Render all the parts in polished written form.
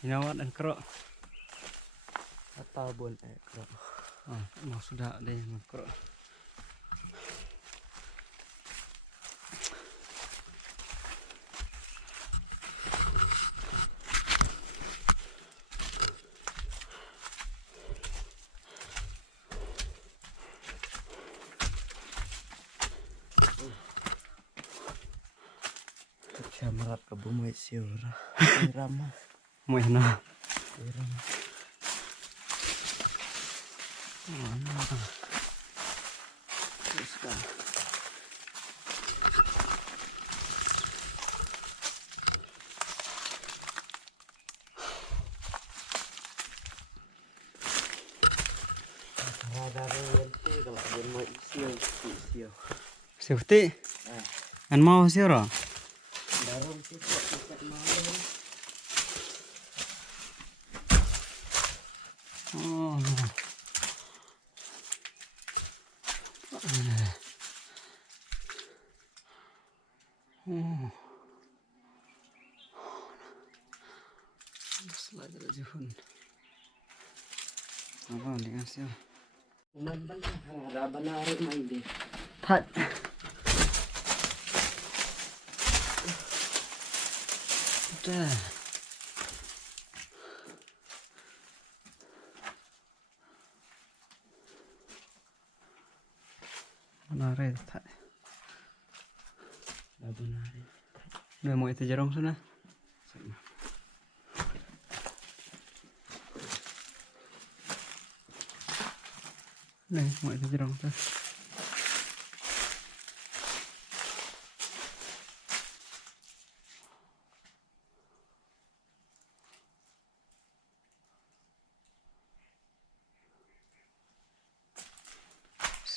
Inawat dan kerok. Atau bon kerok. Oh, mau sudah ada yang kerok. Kecamarat ke bumi siura. Irama. Mau na. Irama. Oh, nah. Terus dah. Dari nanti kalau bon mau isio. Safety. An mau siapa? Darum sih tidak mau. Oh. Oh. Slide aja hun. Apa nih asal? Umpan ada benar main deh. Tat. Dah. Benar tat. Ada benar. Udah mau itu jarong sana. Nih mau itu jarong tuh.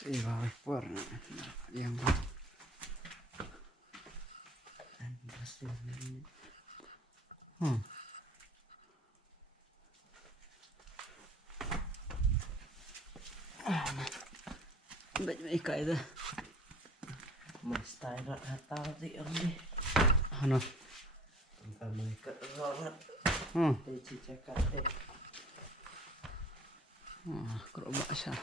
Iya, warna yang baik itu. Mas Tyra hatal sih om deh. Ano? Entah mereka rorat. Teh cicakat deh. Kerobak sah.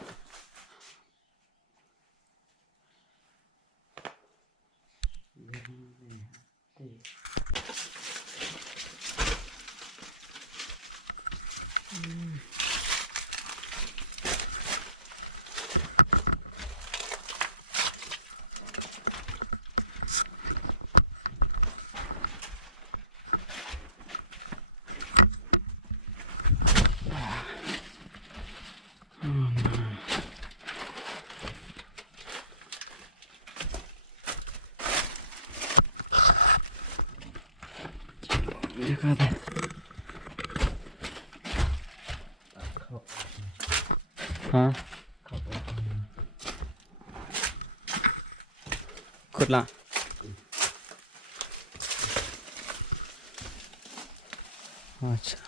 Ya kata. Hah? Kut lah. Acha.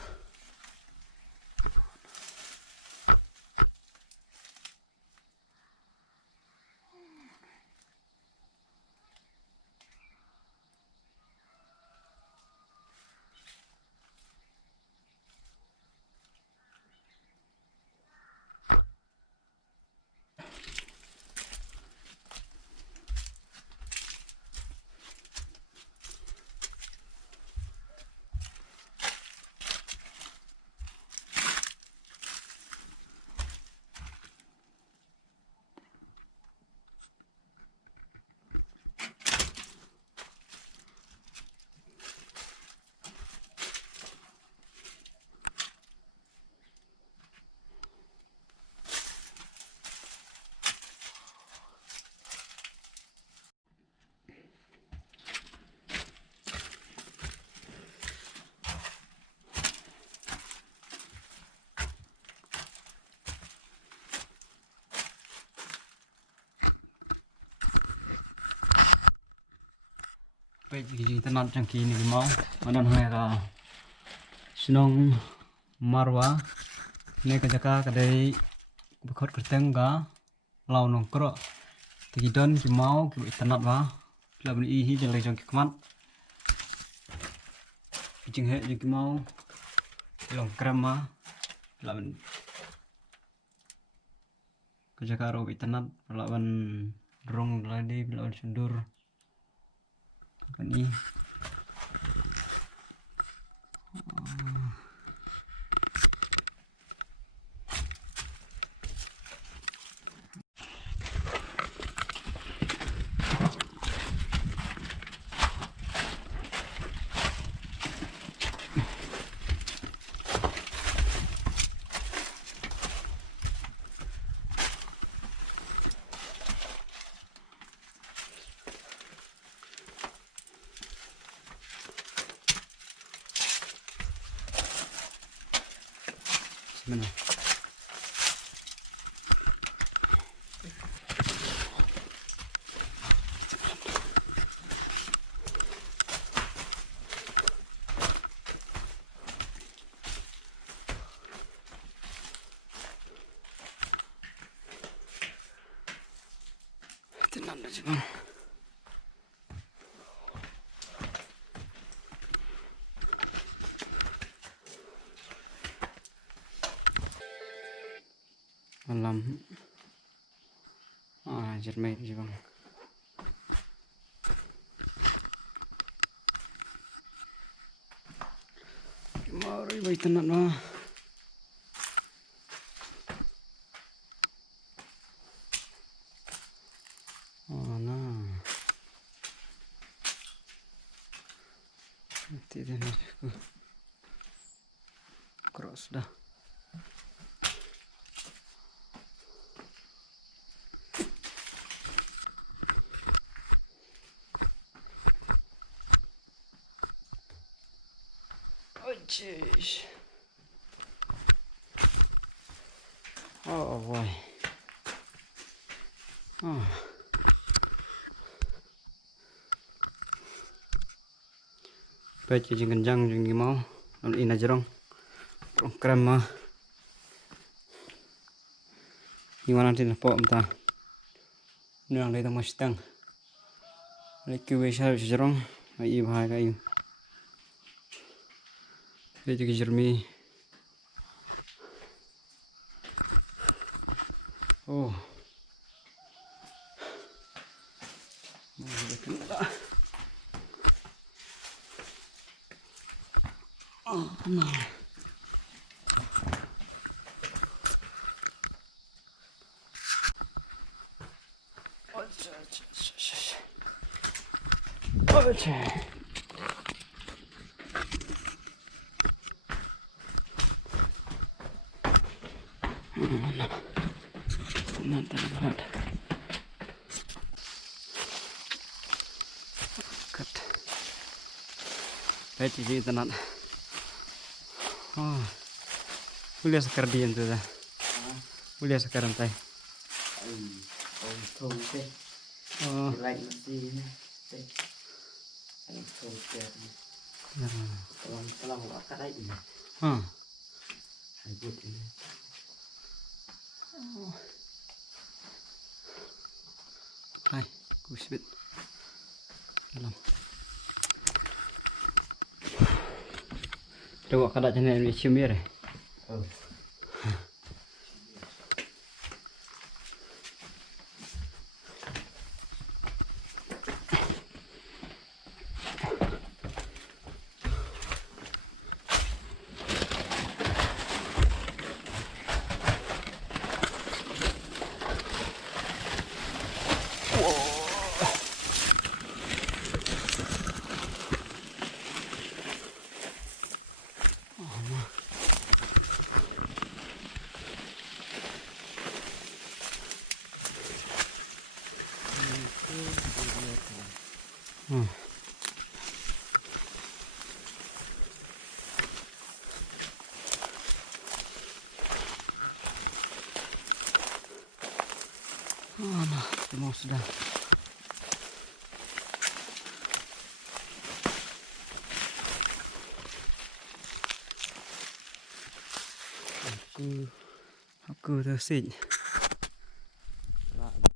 Bây giờ ta nặn chẳng kỳ này máu mà nặn hay là sinong marwa này cái jaka cái đây bukot kerteng ga lau nong kro thì don cái máu cái bị ta nặn va là mình y hi chẳng lấy trong cái mắt chừng hệ những cái máu Long krema lawan kerja karo itenat lawan rong lagi lawan sundur apa nih mana tenang aja bang. Malam jermain aja bang. Mari baik tenang mah. Oh nah. Nanti deh aku cross dah. Jeez. Oh boy. Oh. Baik jeng kencang jeng mau. Lalu ini aja dong. Krem mah. Gimana sih nepok entah. Ini yang dari tamu sedang. Lagi besar jerong. Ayo bahaya kayu. Ini juga jermi. Oh. Oh, no. Baik jadi tenat. Oh, boleh sekarang dia tu dah. Boleh sekarang tay. Thùng tê. Oh, Lạnh một tí này. Tê. Anh thùng tê. Lòng nó cắt đấy. Hay bút này. hai, kusbit. Dalam. Tengok kadang channel ni cium dia. Nah, mau sudah. Aku tersik.